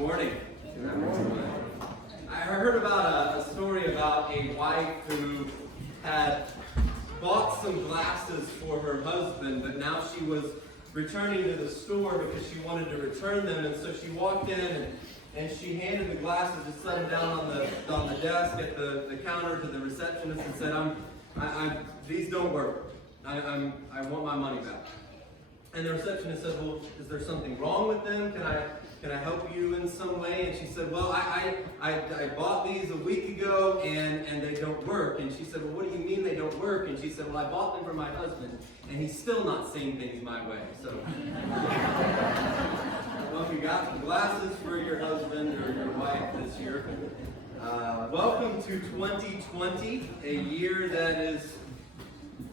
morning. Good morning. I heard about a story about a wife who had bought some glasses for her husband, but now she was returning to the store because she wanted to return them, and so she walked in and she handed the glasses, just set them down on the desk at the counter to the receptionist and said, these don't work. I want my money back. And the receptionist said, well, is there something wrong with them? Can I help you in some way? And she said, well, I bought these a week ago and they don't work. And she said, well, what do you mean they don't work? And she said, well, I bought them for my husband and he's still not seeing things my way. So, well, if you got some glasses for your husband or your wife this year, welcome to 2020, a year that is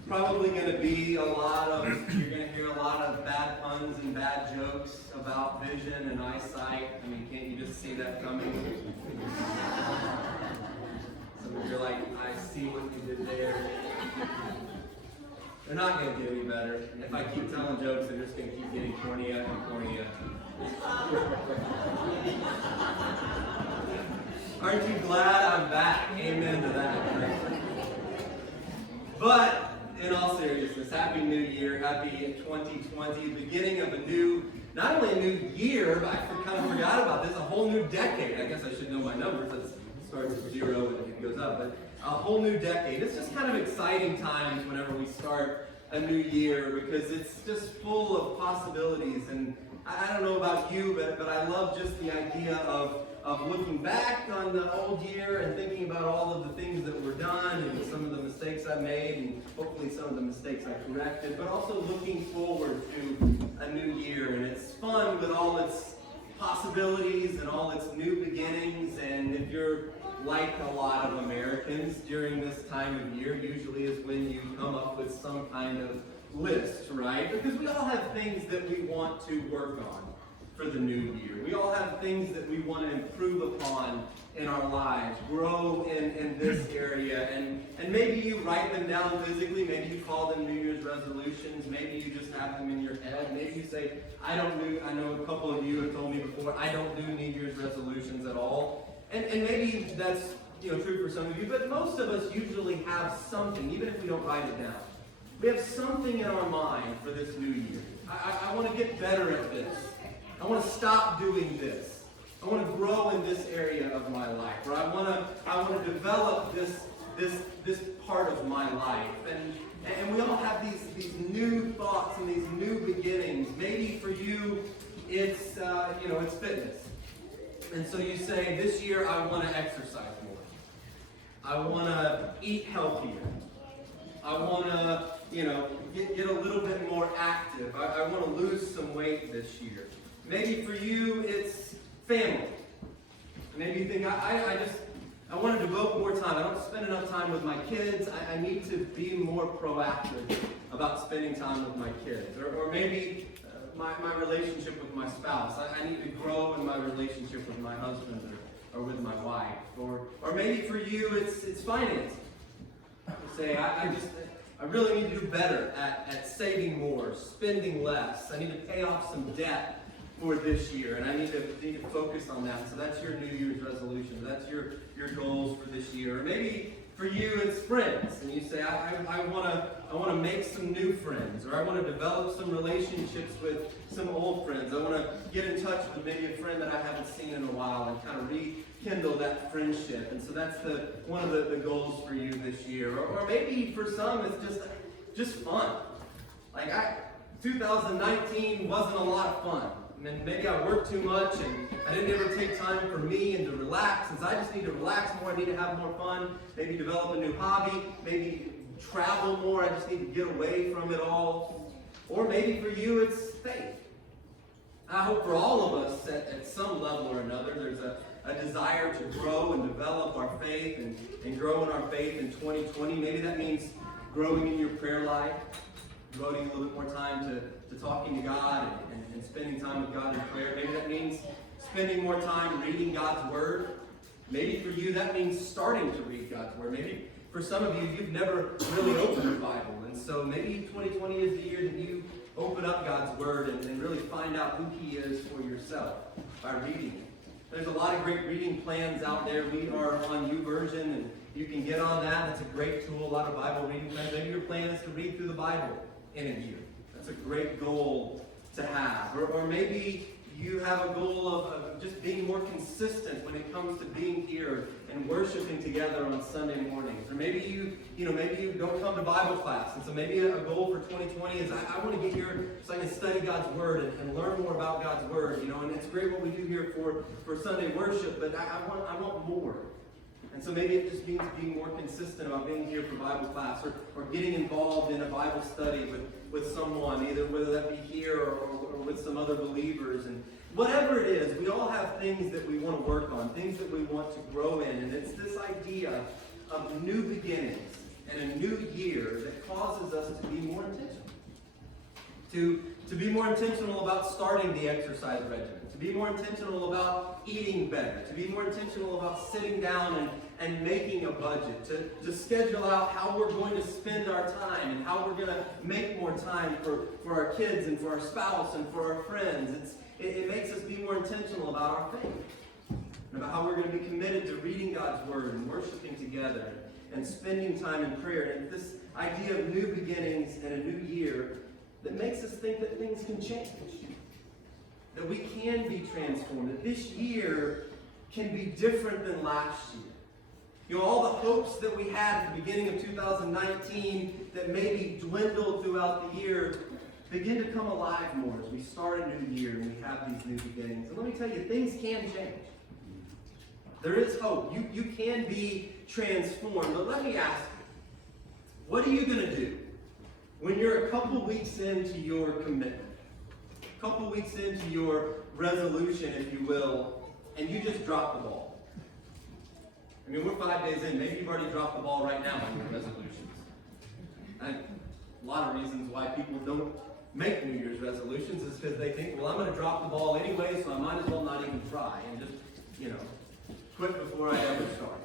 probably going to be you're going to hear a lot of bad puns and bad jokes about vision and eyesight. I mean, can't you just see that coming? Some of you are like, I see what you did there. They're not going to get any better. If I keep telling jokes, they're just going to keep getting cornier and cornier. Aren't you glad I'm back? Amen to that. But in all seriousness, Happy New Year, Happy 2020, beginning of not only a new year, but I kind of forgot about this, a whole new decade. I guess I should know my numbers. It starts at 0 and it goes up, but a whole new decade. It's just kind of exciting times whenever we start a new year because it's just full of possibilities. And I don't know about you, but I love just the idea of looking back on the old year and thinking about all of the things that were done and some of the mistakes I made and hopefully some of the mistakes I corrected, but also looking forward to a new year. And it's fun with all its possibilities and all its new beginnings. And if you're like a lot of Americans during this time of year, usually is when you come up with some kind of list, right? Because we all have things that we want to work on for the new year. We all have things that we want to improve upon in our lives, grow in this area, and maybe you write them down physically, maybe you call them New Year's resolutions, maybe you just have them in your head, maybe you say, I know a couple of you have told me before, I don't do New Year's resolutions at all, and maybe that's true for some of you, but most of us usually have something, even if we don't write it down. We have something in our mind for this new year. I want to get better at this. I want to stop doing this. I want to grow in this area of my life. Or I want to develop this part of my life. And we all have these new thoughts and these new beginnings. Maybe for you, it's fitness. And so you say, this year I want to exercise more. I want to eat healthier. I want to, get a little bit more active. I want to lose some weight this year. Maybe for you, it's family. Maybe you think, I want to devote more time. I don't spend enough time with my kids. I need to be more proactive about spending time with my kids. Or maybe my relationship with my spouse. I need to grow in my relationship with my husband or with my wife. Or maybe for you, it's finance. You say, I really need to do better at saving more, spending less. I need to pay off some debt for this year, and I need to focus on that. So that's your New Year's resolution. That's your goals for this year. Or maybe for you it's friends, and you say, I want to make some new friends, or I want to develop some relationships with some old friends. I want to get in touch with maybe a friend that I haven't seen in a while and kind of rekindle that friendship. And so that's one of the goals for you this year. Or maybe for some it's just fun. Like 2019 wasn't a lot of fun. And maybe I worked too much and I didn't ever take time for me and to relax. Since I just need to relax more, I need to have more fun, maybe develop a new hobby, maybe travel more, I just need to get away from it all. Or maybe for you it's faith. I hope for all of us at some level or another there's a desire to grow and develop our faith and grow in our faith in 2020. Maybe that means growing in your prayer life, devoting a little bit more time to talking to God and spending time with God in prayer. Maybe that means spending more time reading God's Word. Maybe for you that means starting to read God's Word. Maybe for some of you, you've never really opened the Bible. And so maybe 2020 is the year that you open up God's Word and really find out who He is for yourself by reading it. There's a lot of great reading plans out there. We are on YouVersion, and you can get on that. It's a great tool, a lot of Bible reading plans. Maybe your plan is to read through the Bible in a year. That's a great goal to have. Or maybe you have a goal of just being more consistent when it comes to being here and worshiping together on Sunday mornings. Or maybe you don't come to Bible class. And so maybe a goal for 2020 is I want to get here so I can study God's Word and learn more about God's Word. And it's great what we do here for Sunday worship, but I want more. And so maybe it just means being more consistent about being here for Bible class or getting involved in a Bible study with someone, either whether that be here or with some other believers. And whatever it is, we all have things that we want to work on, things that we want to grow in. And it's this idea of new beginnings and a new year that causes us to be more intentional. To be more intentional about starting the exercise regimen. To be more intentional about eating better. To be more intentional about sitting down and making a budget. To schedule out how we're going to spend our time and how we're going to make more time for our kids and for our spouse and for our friends. It makes us be more intentional about our faith. And about how we're going to be committed to reading God's Word and worshiping together and spending time in prayer. And this idea of new beginnings and a new year that makes us think that things can change. That we can be transformed. That this year can be different than last year. All the hopes that we had at the beginning of 2019 that maybe dwindled throughout the year begin to come alive more as we start a new year and we have these new beginnings. And let me tell you, things can change. There is hope. You can be transformed. But let me ask you, what are you going to do when you're a couple weeks into your commitment? A couple weeks into your resolution, if you will, and you just drop the ball? I mean, we're 5 days in. Maybe you've already dropped the ball right now on your resolutions. And a lot of reasons why people don't make New Year's resolutions is because they think, well, I'm going to drop the ball anyway, so I might as well not even try and just, quit before I ever start.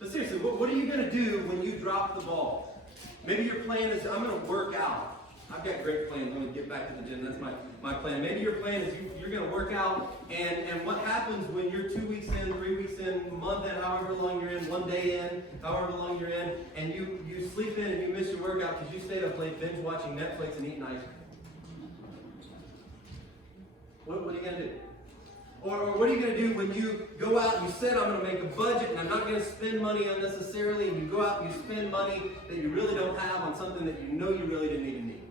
But seriously, what are you going to do when you drop the ball? Maybe your plan is, I'm going to work out. I've got great plans. I'm going to get back to the gym. That's my plan. Maybe your plan is you're going to work out, and what happens when you're 2 weeks in, 3 weeks in, a month in, however long you're in, 1 day in, however long you're in, and you sleep in and you miss your workout because you stayed up late binge watching Netflix and eating ice cream. What are you going to do? Or what are you going to do when you go out and you said, I'm going to make a budget and I'm not going to spend money unnecessarily, and you go out and you spend money that you really don't have on something that you know you really didn't even need?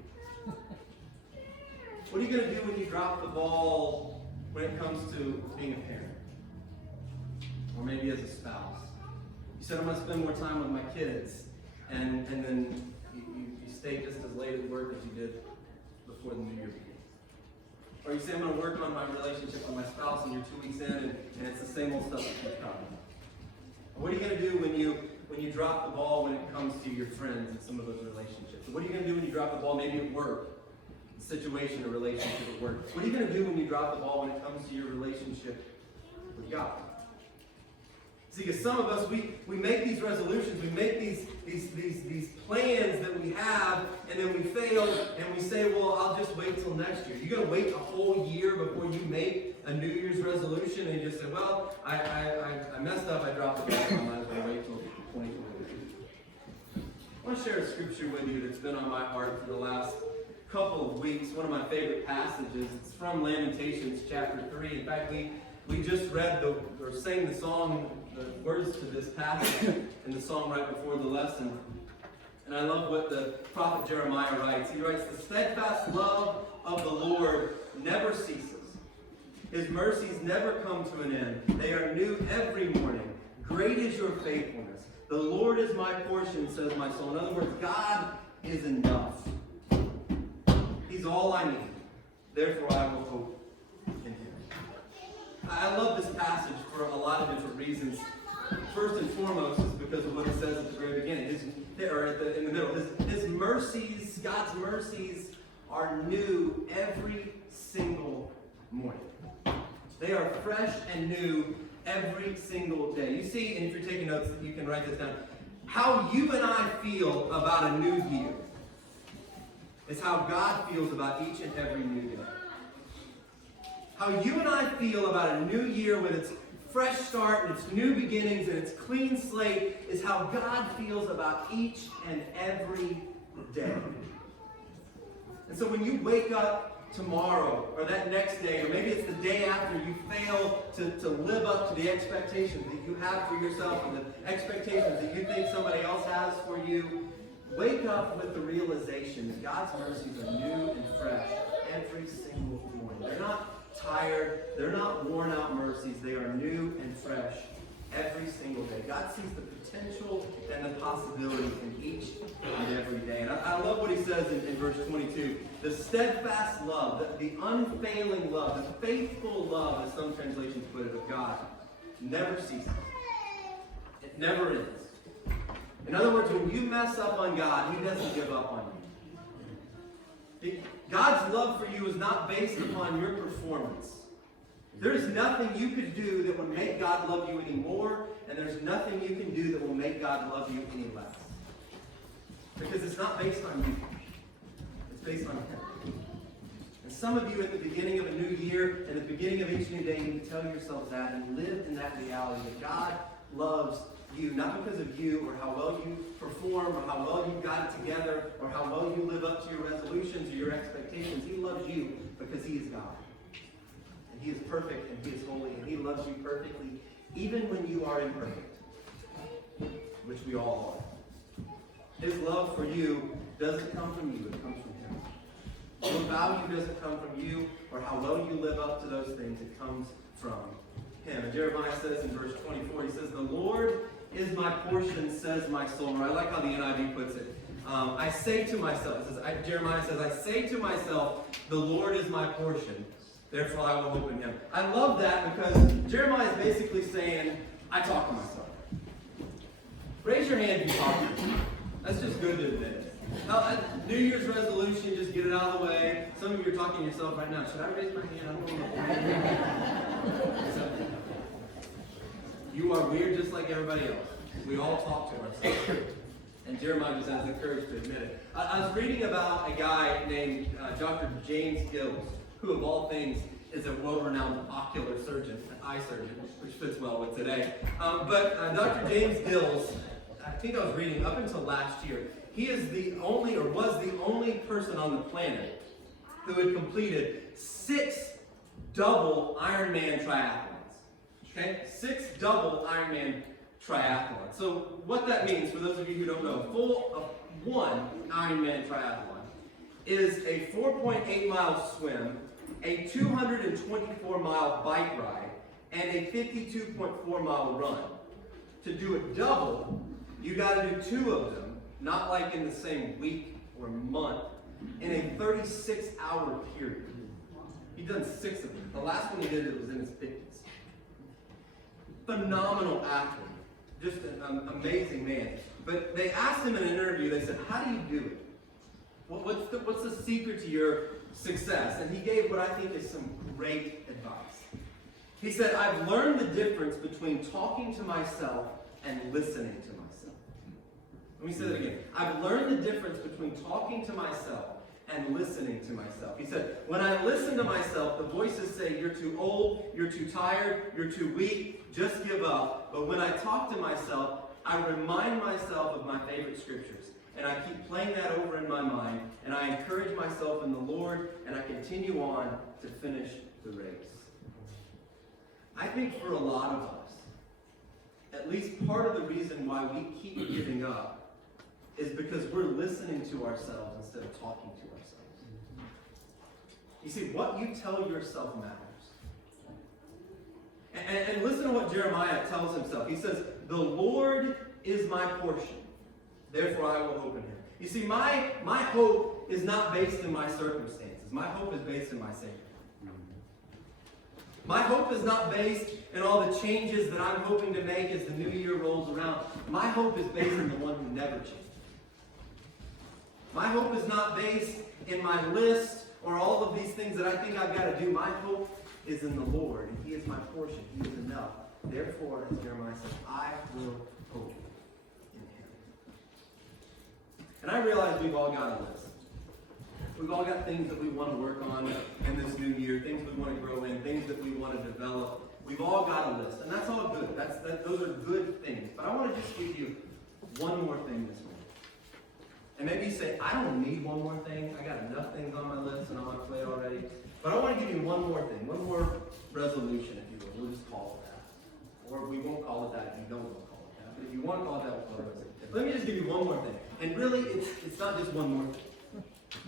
What are you going to do when you drop the ball when it comes to being a parent? Or maybe as a spouse? You said, I'm going to spend more time with my kids, and then you stayed just as late at work as you did before the new year began. Or you say, I'm going to work on my relationship with my spouse, and you're 2 weeks in, and it's the same old stuff that keeps coming. What are you going to do when you drop the ball when it comes to your friends and some of those relationships? What are you going to do when you drop the ball maybe at work? Situation or relationship at work. What are you going to do when you drop the ball when it comes to your relationship with God? See, because some of us, we make these resolutions, we make these plans that we have, and then we fail, and we say, well, I'll just wait till next year. You're going to wait a whole year before you make a New Year's resolution, and you just say, well, I messed up, I dropped the ball, I might as well wait till 2023. I want to share a scripture with you that's been on my heart for the last couple of weeks. One of my favorite passages. It's from Lamentations chapter 3. In fact, we just read or sang the song, the words to this passage in the song right before the lesson. And I love what the prophet Jeremiah writes. He writes, the steadfast love of the Lord never ceases. His mercies never come to an end. They are new every morning. Great is your faithfulness. The Lord is my portion, says my soul. In other words, God is enough. He's all I need. Therefore, I will hope in Him. I love this passage for a lot of different reasons. First and foremost is because of what it says at the very beginning, in the middle. His mercies, God's mercies, are new every single morning. They are fresh and new every single day. You see, and if you're taking notes, you can write this down. How you and I feel about a new year is how God feels about each and every new day. How you and I feel about a new year with its fresh start and its new beginnings and its clean slate is how God feels about each and every day. And so when you wake up tomorrow or that next day, or maybe it's the day after, you fail to live up to the expectations that you have for yourself and the expectations that you think somebody else has for you, wake up with the realization that God's mercies are new and fresh every single morning. They're not tired, they're not worn out mercies, they are new and fresh every single day. God sees the potential and the possibility in each and every day. And I love what he says in verse 22. The steadfast love, the unfailing love, the faithful love, as some translations put it, of God, never ceases. It never ends. In other words, when you mess up on God, he doesn't give up on you. God's love for you is not based upon your performance. There is nothing you could do that would make God love you any more, and there's nothing you can do that will make God love you any less. Because it's not based on you. It's based on him. And some of you at the beginning of a new year, and at the beginning of each new day, you need to tell yourselves that and live in that reality that God loves you, not because of you or how well you perform or how well you got it together or how well you live up to your resolutions or your expectations. He loves you because he is God. And he is perfect and he is holy and he loves you perfectly even when you are imperfect, which we all are. His love for you doesn't come from you, it comes from him. Your value doesn't come from you or how well you live up to those things, it comes from him. And Jeremiah says in verse 24, he says, "The Lord is my portion, says my soul." Or I like how the NIV puts it. I say to myself, Jeremiah says, I say to myself, the Lord is my portion, therefore I will hope in him. I love that because Jeremiah is basically saying, I talk to myself. Raise your hand if you talk to yourself. That's just good to admit. New Year's resolution, just get it out of the way. Some of you are talking to yourself right now. Should I raise my hand? I don't know. You are weird just like everybody else. We all talk to ourselves. And Jeremiah just has the courage to admit it. I was reading about a guy named Dr. James Gills, who of all things is a well-renowned ocular surgeon, an eye surgeon, which fits well with today. But Dr. James Gills, I think I was reading up until last year, he is the only, or was the only person on the planet who had completed 6 double Ironman triathlons. Okay? 6 double Ironman triathlons. So what that means, for those of you who don't know, full of 1 Ironman triathlon is a 4.8-mile swim, a 224-mile bike ride, and a 52.4-mile run. To do a double, you got to do 2 of them, not like in the same week or month, in a 36-hour period. He'd done 6 of them. The last one he did it was in his 50s. Phenomenal athlete. Just an amazing man. But they asked him in an interview, they said, how do you do it? What's the secret to your success? And he gave what I think is some great advice. He said, I've learned the difference between talking to myself and listening to myself. Let me say that again. I've learned the difference between talking to myself and listening to myself. He said, when I listen to myself, the voices say, you're too old, you're too tired, you're too weak, just give up. But when I talk to myself, I remind myself of my favorite scriptures. And I keep playing that over in my mind. And I encourage myself in the Lord. And I continue on to finish the race. I think for a lot of us, at least part of the reason why we keep giving up is because we're listening to ourselves instead of talking to ourselves. You see, what you tell yourself matters. And listen to what Jeremiah tells himself. He says, the Lord is my portion, therefore I will hope in him. You see, my hope is not based in my circumstances. My hope is based in my Savior. My hope is not based in all the changes that I'm hoping to make as the new year rolls around. My hope is based in the one who never changes. My hope is not based in my list or all of these things that I think I've got to do. My hope is in the Lord, and he is my portion. He is enough. Therefore, as Jeremiah says, I will hope in him. And I realize we've all got a list. We've all got things that we want to work on in this new year, things we want to grow in, things that we want to develop. We've all got a list, and that's all good. Those are good things. But I want to just give you one more thing this morning. And maybe you say, I don't need one more thing. I got enough things on my list and on my plate already. But I want to give you one more thing, one more resolution, if you will. We'll just call it that. Or we won't call it that if you don't want to call it that. But if you want to call it that, we'll call it that. Let me just give you one more thing. And really, it's not just one more thing.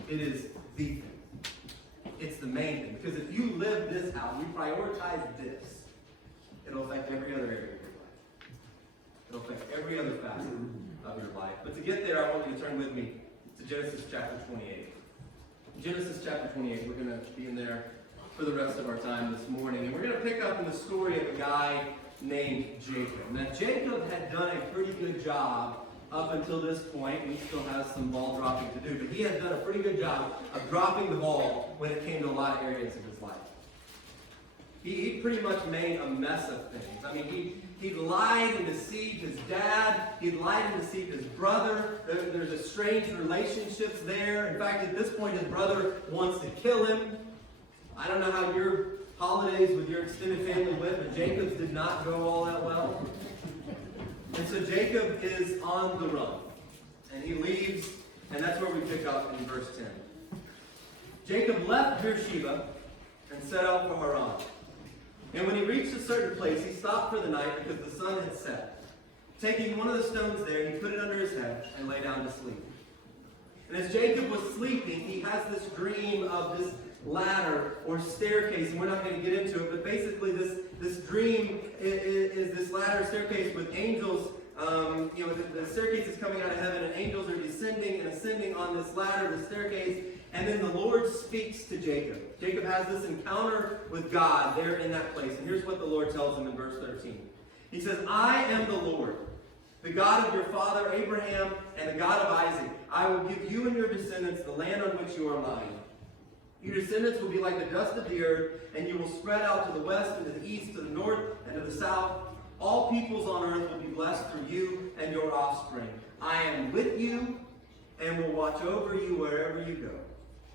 It is the thing. It's the main thing. Because if you live this out, you prioritize this, it'll affect every other area of your life. It'll affect every other facet of your life. But to get there, I want you to turn with me to Genesis chapter 28. Genesis chapter 28, we're going to be in there for the rest of our time this morning. And we're going to pick up in the story of a guy named Jacob. Now, Jacob had done a pretty good job up until this point. He still has some ball dropping to do, but he had done a pretty good job of dropping the ball when it came to a lot of areas of his life. He pretty much made a mess of things. I mean, he lied and deceived his dad. He lied and deceived his brother. There's estranged relationships there. In fact, at this point, his brother wants to kill him. I don't know how your holidays with your extended family went, but Jacob's did not go all that well. And so Jacob is on the run. And he leaves, and that's where we pick up in verse 10. Jacob left Beersheba and set out for Haran. And when he reached a certain place, he stopped for the night because the sun had set. Taking one of the stones there, he put it under his head and lay down to sleep. And as Jacob was sleeping, he has this dream of this ladder or staircase, and we're not going to get into it, but basically this dream is this ladder staircase with angels. The staircase is coming out of heaven, and angels are descending and ascending on this ladder, the staircase. And then the Lord speaks to Jacob. Jacob has this encounter with God there in that place. And here's what the Lord tells him in verse 13. He says, I am the Lord, the God of your father Abraham and the God of Isaac. I will give you and your descendants the land on which you are lying. Your descendants will be like the dust of the earth, and you will spread out to the west and to the east, to the north and to the south. All peoples on earth will be blessed through you and your offspring. I am with you and will watch over you wherever you go.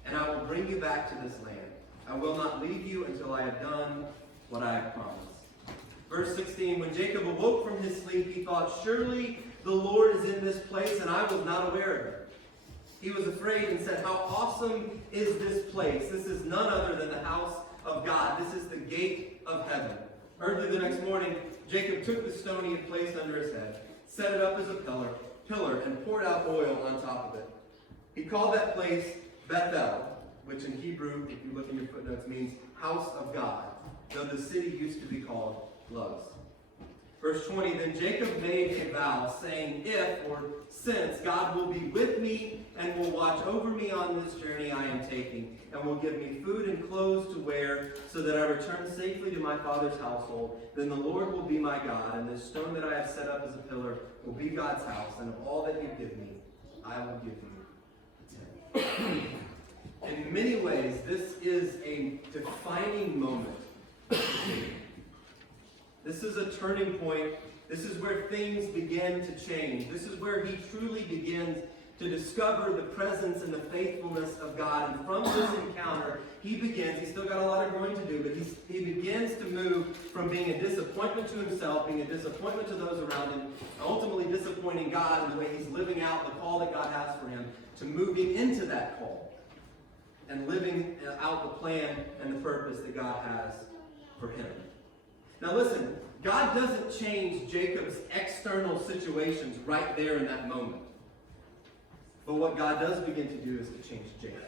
And I will bring you back to this land. I will not leave you until I have done what I have promised. Verse 16, when Jacob awoke from his sleep, he thought, surely the Lord is in this place, and I was not aware of it. He was afraid and said, how awesome is this place? This is none other than the house of God. This is the gate of heaven. Early the next morning, Jacob took the stone he had placed under his head, set it up as a pillar, and poured out oil on top of it. He called that place Bethel, which in Hebrew, if you look in your footnotes, means house of God, though the city used to be called Luz. Verse 20, then Jacob made a vow, saying, if or since God will be with me and will watch over me on this journey I am taking, and will give me food and clothes to wear, so that I return safely to my father's household, then the Lord will be my God, and this stone that I have set up as a pillar will be God's house, and of all that you give me, I will give you 10. In many ways, this is a defining moment. This is a turning point. This is where things begin to change. This is where he truly begins to discover the presence and the faithfulness of God. And from this encounter, he's still got a lot of growing to do, but he begins to move from being a disappointment to himself, being a disappointment to those around him, ultimately disappointing God in the way he's living out the call that God has for him, to moving into that call and living out the plan and the purpose that God has for him. Now listen, God doesn't change Jacob's external situations right there in that moment. But what God does begin to do is to change Jacob,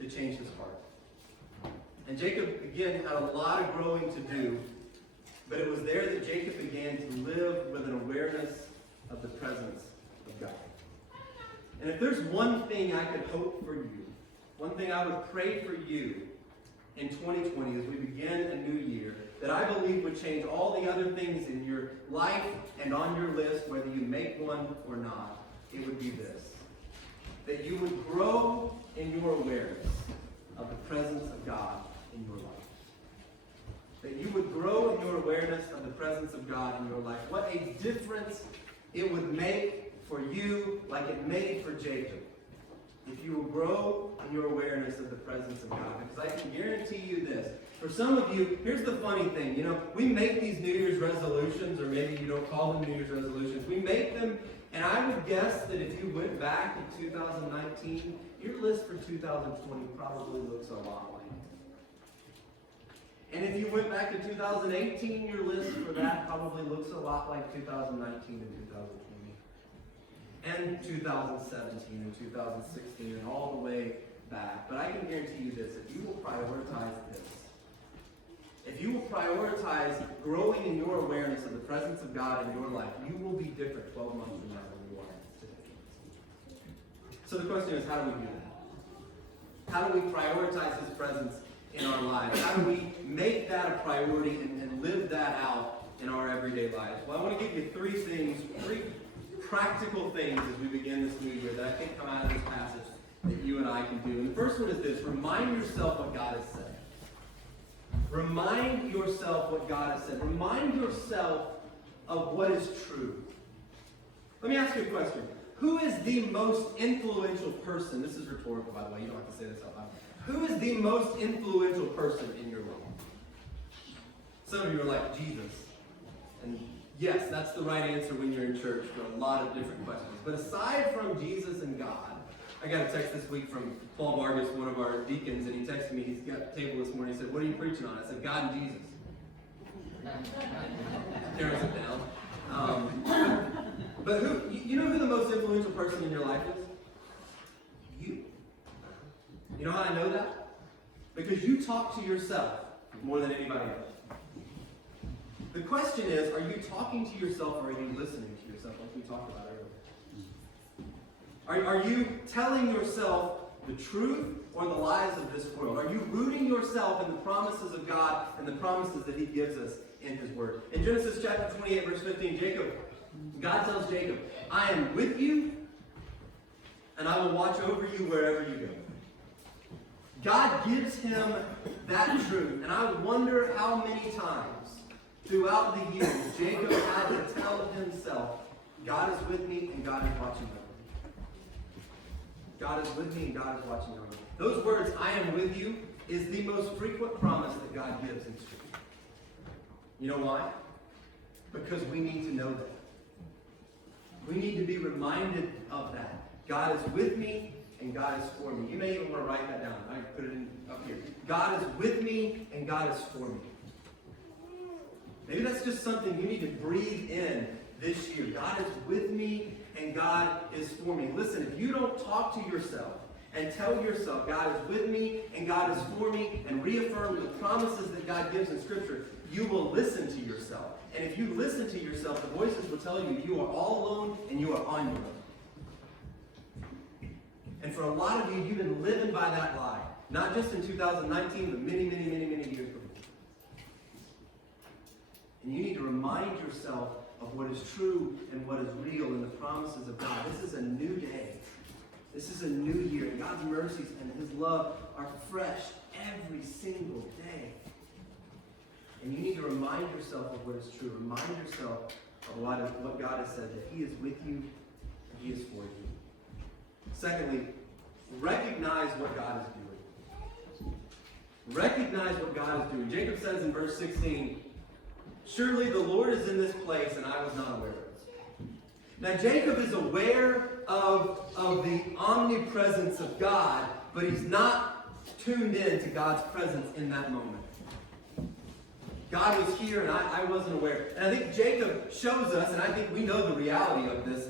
to change his heart. And Jacob, again, had a lot of growing to do, but it was there that Jacob began to live with an awareness of the presence of God. And if there's one thing I could hope for you, one thing I would pray for you in 2020 as we begin a new year, that I believe would change all the other things in your life and on your list, whether you make one or not, it would be this. That you would grow in your awareness of the presence of God in your life. That you would grow in your awareness of the presence of God in your life. What a difference it would make for you, like it made for Jacob. if you will grow in your awareness of the presence of God. Because I can guarantee you this. For some of you, here's the funny thing. We make these New Year's resolutions, or maybe you don't call them New Year's resolutions. We make them, and I would guess that if you went back in 2019, your list for 2020 probably looks a lot like it. And if you went back to 2018, your list for that probably looks a lot like 2019 and 2020. And 2017 and 2016 and all the way back. But I can guarantee you this, if you will prioritize this, if you will prioritize growing in your awareness of the presence of God in your life, you will be different 12 months from now than you are today. So the question is, how do we do that? How do we prioritize His presence in our lives? How do we make that a priority and live that out in our everyday lives? Well, I want to give you three practical things as we begin this new year that I think come out of this passage that you and I can do. And the first one is this: remind yourself what God has said. Remind yourself what God has said. Remind yourself of what is true. Let me ask you a question. Who is the most influential person? This is rhetorical, by the way. You don't have to say this out loud. Who is the most influential person in your life? Some of you are like, Jesus. And yes, that's the right answer when you're in church for a lot of different questions. But aside from Jesus and God, I got a text this week from Paul Vargas, one of our deacons, and he texted me. He's got a table this morning. He said, "What are you preaching on?" I said, "God and Jesus." Narrows it down. But who? You know who the most influential person in your life is? You. You know how I know that? Because you talk to yourself more than anybody else. The question is, are you talking to yourself or are you listening to yourself, like we talked about earlier? Are you telling yourself the truth or the lies of this world? Are you rooting yourself in the promises of God and the promises that He gives us in His Word? In Genesis chapter 28, verse 15, God tells Jacob, "I am with you, and I will watch over you wherever you go." God gives him that truth. And I wonder how many times throughout the years Jacob had to tell himself, God is with me and God is watching over me. God is with me and God is watching over me. Those words, "I am with you," is the most frequent promise that God gives in Scripture. You know why? Because we need to know that. We need to be reminded of that. God is with me and God is for me. You may even want to write that down. I put it in up here. God is with me and God is for me. Maybe that's just something you need to breathe in this year. God is with me and God is for me. Listen, if you don't talk to yourself and tell yourself God is with me and God is for me and reaffirm the promises that God gives in Scripture, you will listen to yourself. And if you listen to yourself, the voices will tell you you are all alone and you are on your own. And for a lot of you, you've been living by that lie. Not just in 2019, but many, many, many, many years before. And you need to remind yourself of what is true and what is real in the promises of God. This is a new day. This is a new year. And God's mercies and His love are fresh every single day. And you need to remind yourself of what is true. Remind yourself of what God has said, that He is with you and He is for you. Secondly, recognize what God is doing. Recognize what God is doing. Jacob says in verse 16, "Surely the Lord is in this place, and I was not aware of it." Now Jacob is aware of the omnipresence of God, but he's not tuned in to God's presence in that moment. God was here and I wasn't aware. And I think Jacob shows us, and I think we know the reality of this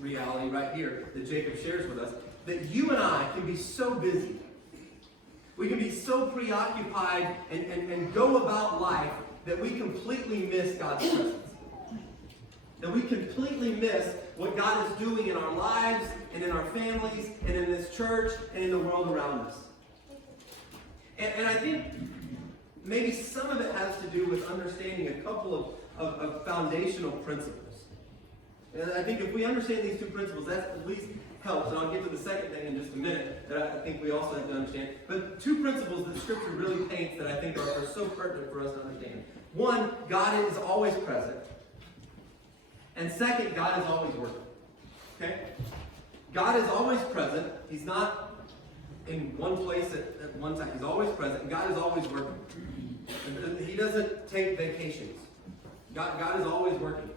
reality right here that Jacob shares with us, that you and I can be so busy. We can be so preoccupied and go about life that we completely miss God's presence. That we completely miss what God is doing in our lives and in our families and in this church and in the world around us. And I think maybe some of it has to do with understanding a couple of foundational principles. And I think if we understand these two principles, that at least helps. And I'll get to the second thing in just a minute that I think we also have to understand. But two principles that Scripture really paints that I think are so pertinent for us to understand. One, God is always present. And second, God is always working. Okay? God is always present. He's not in one place at one time. He's always present. And God is always working. And he doesn't take vacations. God is always working.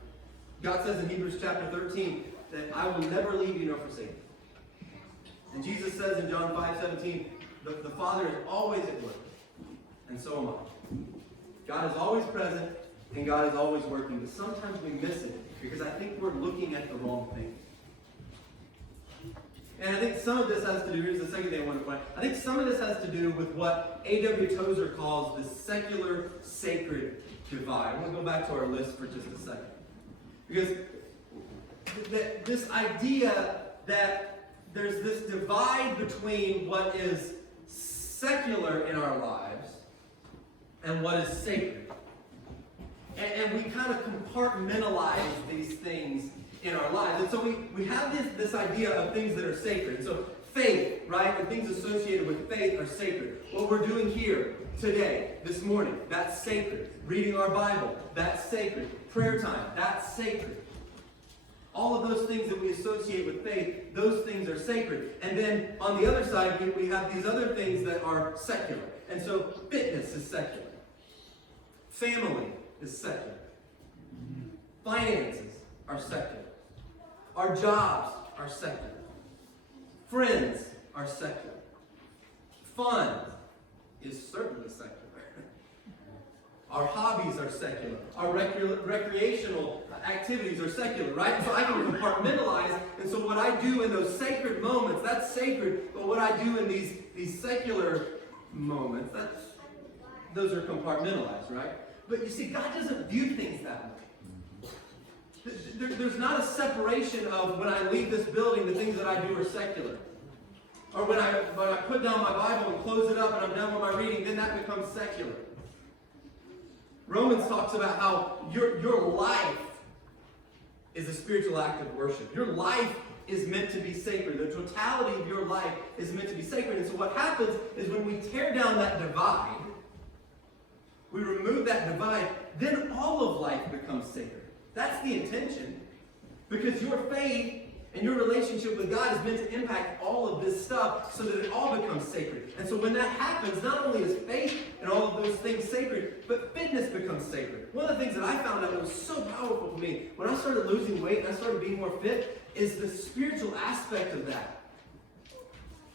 God says in Hebrews chapter 13 that I will never leave you nor forsake you. And Jesus says in John 5:17, the Father is always at work. And so am I. God is always present and God is always working. But sometimes we miss it because I think we're looking at the wrong thing. And I think some of this has to do, here's the second thing I want to point out. I think some of this has to do with what A.W. Tozer calls the secular sacred divide. I'm going to go back to our list for just a second. Because this idea that there's this divide between what is secular in our lives and what is sacred. And we kind of compartmentalize these things in our lives. And so we have this idea of things that are sacred. So faith, right, and things associated with faith are sacred. What we're doing here today, this morning, that's sacred. Reading our Bible, that's sacred. Prayer time, that's sacred. All of those things that we associate with faith, those things are sacred. And then on the other side, we have these other things that are secular. And so fitness is secular. Family is secular. Finances are secular. Our jobs are secular. Friends are secular. Fun is certainly secular. Our hobbies are secular. Our recreational activities are secular, right? So I can compartmentalize, and so what I do in those sacred moments, that's sacred, but what I do in these secular moments, those are compartmentalized, right? But you see, God doesn't view things that way. There's not a separation of when I leave this building, the things that I do are secular. Or when I put down my Bible and close it up and I'm done with my reading, then that becomes secular. Romans talks about how your life is a spiritual act of worship. Your life is meant to be sacred. The totality of your life is meant to be sacred. And so what happens is when we tear down that divide, we remove that divide, then all of life becomes sacred. That's the intention. Because your faith and your relationship with God is meant to impact all of this stuff so that it all becomes sacred. And so when that happens, not only is faith and all of those things sacred, but fitness becomes sacred. One of the things that I found out that was so powerful for me when I started losing weight and I started being more fit is the spiritual aspect of that.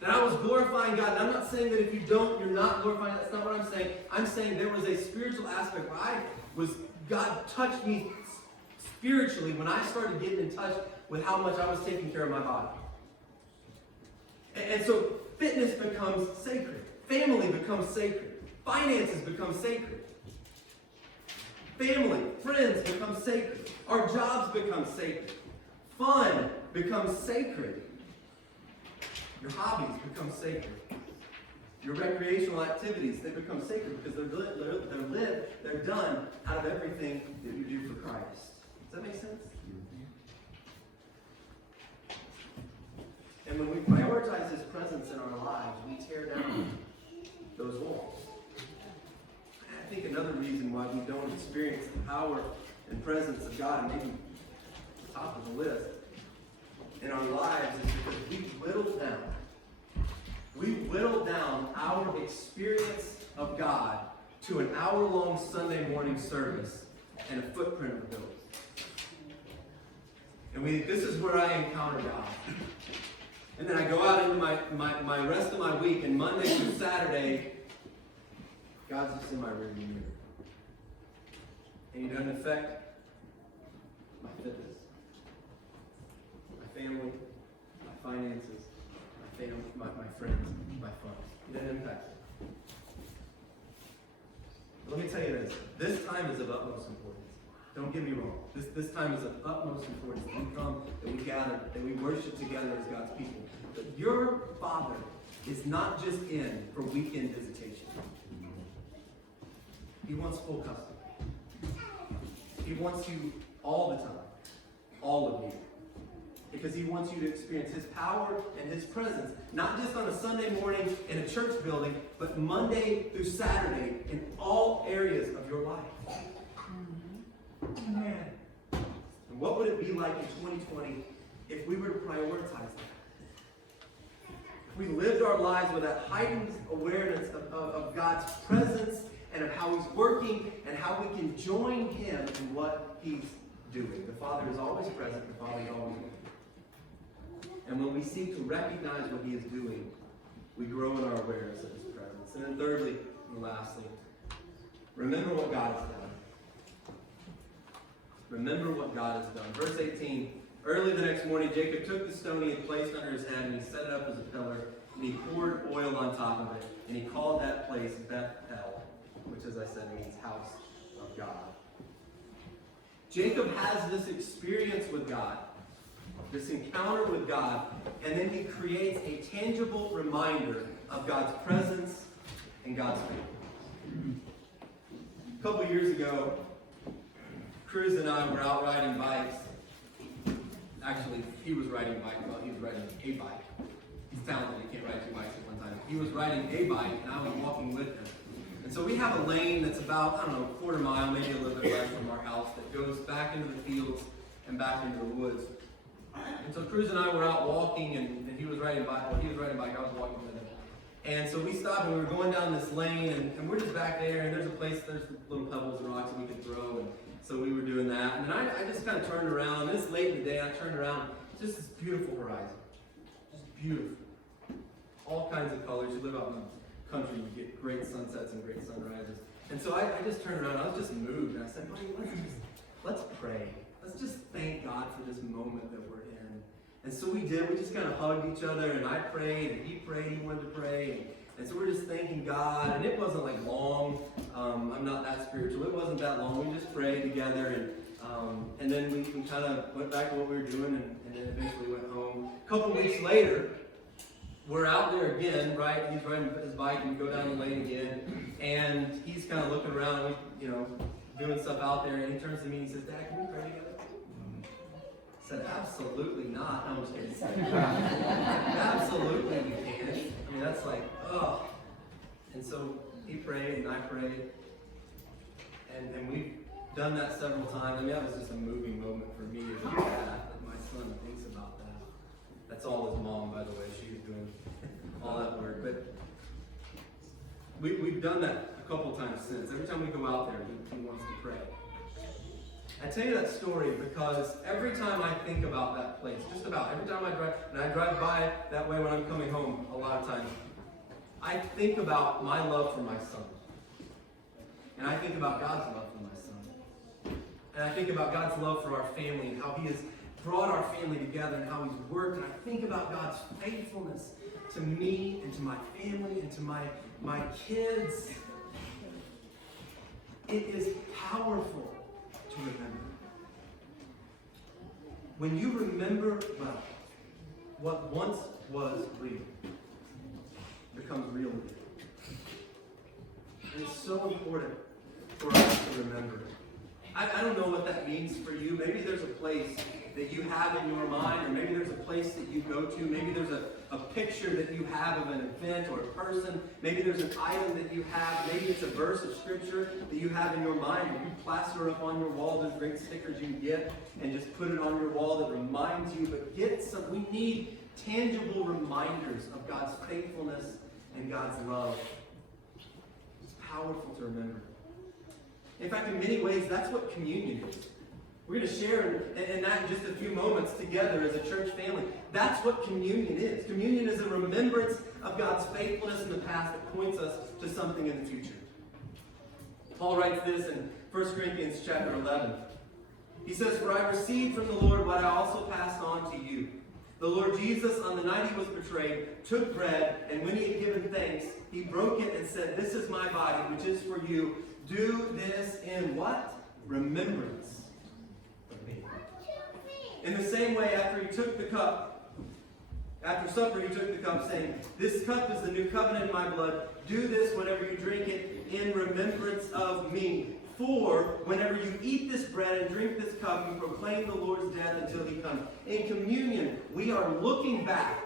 That I was glorifying God. And I'm not saying that if you don't, you're not glorifying. That's not what I'm saying. I'm saying there was a spiritual aspect where God touched me spiritually when I started getting in touch with how much I was taking care of my body. And so fitness becomes sacred. Family becomes sacred. Finances become sacred. Family, friends become sacred. Our jobs become sacred. Fun becomes sacred. Your hobbies become sacred. Your recreational activities, they become sacred because they're done out of everything that you do for Christ. Does that make sense? And when we prioritize His presence in our lives, we tear down those walls. I think another reason why we don't experience the power and presence of God, and maybe the top of the list, in our lives is because we whittled down our experience of God to an hour-long Sunday morning service and a footprint of the building. And this is where I encounter God. And then I go out into my rest of my week, and Monday through Saturday, God's just in my rearview mirror. And He doesn't affect my fitness, my family, my finances, my friends, my fun. He doesn't impact it. But let me tell you this time is of utmost importance. Don't get me wrong. This time is of utmost importance that we come, that we gather, that we worship together as God's people. But your Father is not just in for weekend visitation. He wants full custody. He wants you all the time. All of you. Because He wants you to experience His power and His presence, not just on a Sunday morning in a church building, but Monday through Saturday in all areas of your life. Man. And what would it be like in 2020 if we were to prioritize that? we lived our lives with that heightened awareness of God's presence and of how He's working and how we can join Him in what He's doing. The Father is always present. The Father is always working. And when we seek to recognize what He is doing, we grow in our awareness of His presence. And then thirdly, and lastly, remember what God has done. Remember what God has done. Verse 18, early the next morning, Jacob took the stone he had placed under his head, and he set it up as a pillar, and he poured oil on top of it, and he called that place Bethel, which, as I said, means house of God. Jacob has this experience with God, this encounter with God, and then he creates a tangible reminder of God's presence and God's faithfulness. A couple years ago, Cruz and I were out riding bikes. Actually, he was riding a bike. Well, he was riding a bike. He's talented. He can't ride two bikes at one time. He was riding a bike, and I was walking with him. And so we have a lane that's about, I don't know, a quarter mile, maybe a little bit less from our house, that goes back into the fields and back into the woods. And so Cruz and I were out walking, and he was riding bike. Well, he was riding bike. I was walking with him. And so we stopped, and we were going down this lane, and we're just back there, and there's little pebbles and rocks that we could throw. And so we were doing that. And then I just kind of turned around. It's late in the day. I turned around. Just this beautiful horizon. Just beautiful. All kinds of colors. You live out in the country, you get great sunsets and great sunrises. And so I just turned around. I was just moved. And I said, buddy, let's pray. Let's just thank God for this moment that we're in. And so we did. We just kind of hugged each other. And I prayed. And he prayed. He wanted to pray. And so we're just thanking God. And it wasn't like long. I'm not that spiritual. It wasn't that long. We just prayed together. And then we kind of went back to what we were doing. And then eventually went home. A couple weeks later, we're out there again, right? He's riding his bike and we go down the lane again. And he's kind of looking around, doing stuff out there. And he turns to me and he says, Dad, can we pray together? I said, absolutely not. No, I'm just kidding. Absolutely we can. I mean, that's like, oh. And so he prayed and I prayed. And we've done that several times. I mean, that was just a moving moment for me as a dad, that my son thinks about that. That's all his mom, by the way. She was doing all that work. But we've done that a couple times since. Every time we go out there, he wants to pray. I tell you that story because every time I think about that place, just about every time I drive, and I drive by it that way when I'm coming home a lot of times, I think about my love for my son. And I think about God's love for my son. And I think about God's love for our family and how He has brought our family together and how He's worked. And I think about God's faithfulness to me and to my family and to my kids. It is powerful to remember. When you remember well, what once was real becomes real again. And it's so important for us to remember. I don't know what that means for you. Maybe there's a place that you have in your mind, or maybe there's a place that you go to. Maybe there's a picture that you have of an event or a person. Maybe there's an item that you have. Maybe it's a verse of scripture that you have in your mind, and you plaster up on your wall. Those great stickers you can get and just put it on your wall that reminds you. But we need tangible reminders of God's faithfulness and God's love. It's powerful to remember. In fact, in many ways, that's what communion is. We're going to share in that in just a few moments together as a church family. That's what communion is. Communion is a remembrance of God's faithfulness in the past that points us to something in the future. Paul writes this in 1 Corinthians chapter 11. He says, "For I received from the Lord what I also passed on to you. The Lord Jesus, on the night He was betrayed, took bread, and when He had given thanks, He broke it and said, 'This is my body, which is for you. Do this in what? Remembrance of me.'" In the same way, after He took the cup, after supper, He took the cup, saying, "This cup is the new covenant in my blood. Do this whenever you drink it in remembrance of me. For whenever you eat this bread and drink this cup, you proclaim the Lord's death until He comes." In communion, we are looking back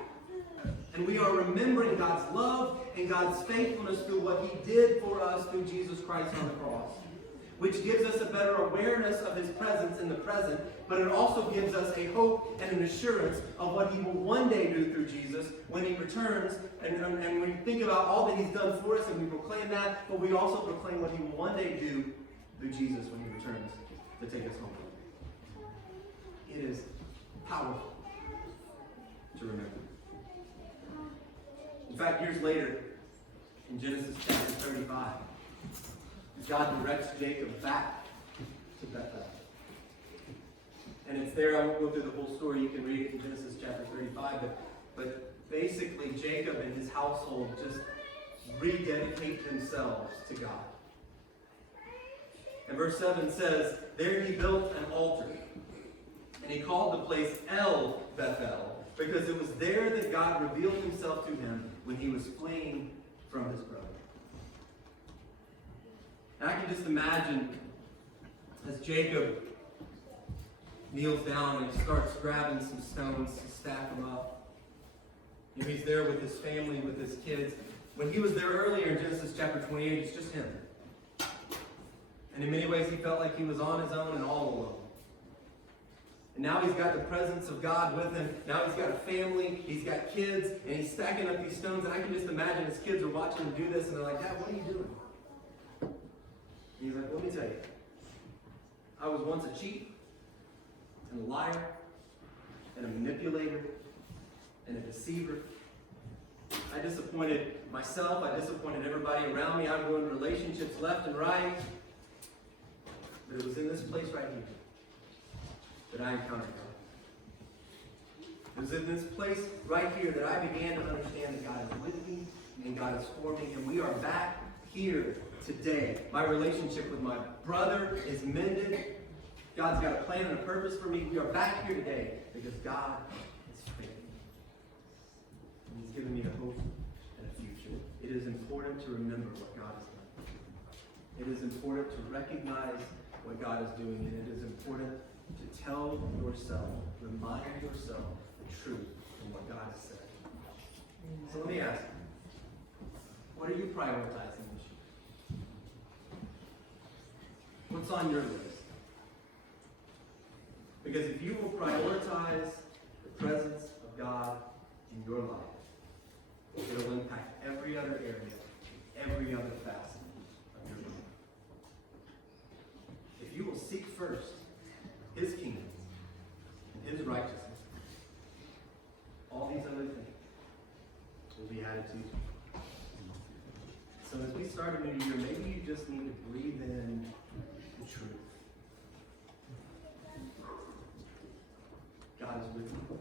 and we are remembering God's love and God's faithfulness through what He did for us through Jesus Christ on the cross. which gives us a better awareness of his presence in the present, but it also gives us a hope and an assurance of what he will one day do through Jesus when he returns. And we think about all that he's done for us, and we proclaim that, but we also proclaim what he will one day do through Jesus when he returns to take us home. It is powerful to remember. In fact, years later, in Genesis chapter 35, God directs Jacob back to Bethel. And it's there, I won't go through the whole story, you can read it in Genesis chapter 35, but basically Jacob and his household just rededicate themselves to God. And verse 7 says, there he built an altar, and he called the place El Bethel, because it was there that God revealed himself to him when he was fleeing from his brother. And I can just imagine as Jacob kneels down and he starts grabbing some stones to stack them up. You know, he's there with his family, with his kids. When he was there earlier in Genesis chapter 28, it's just him. And in many ways, he felt like he was on his own and all alone. And now he's got the presence of God with him. Now he's got a family, he's got kids, and he's stacking up these stones. And I can just imagine his kids are watching him do this, and they're like, Dad, what are you doing? And he's like, let me tell you. I was once a cheat, and a liar, and a manipulator, and a deceiver. I disappointed myself. I disappointed everybody around me. I ruined relationships left and right. But it was in this place right here that I encountered God. It was in this place right here that I began to understand that God is with me and God is for me. And we are back here today. My relationship with my brother is mended. God's got a plan and a purpose for me. We are back here today because God is faithful. And he's given me a hope and a future. It is important to remember what God has done. It is important to recognize what God is doing, and it is important to tell yourself, remind yourself the truth in what God has said. So let me ask you, what are you prioritizing this year? What's on your list? Because if you will prioritize the presence of God in your life, it will impact every other area, every other facet of your life. If you will seek first his kingdom and his righteousness, all these other things will be added to you. So as we start a new year, maybe you just need to breathe in the truth. God is with you.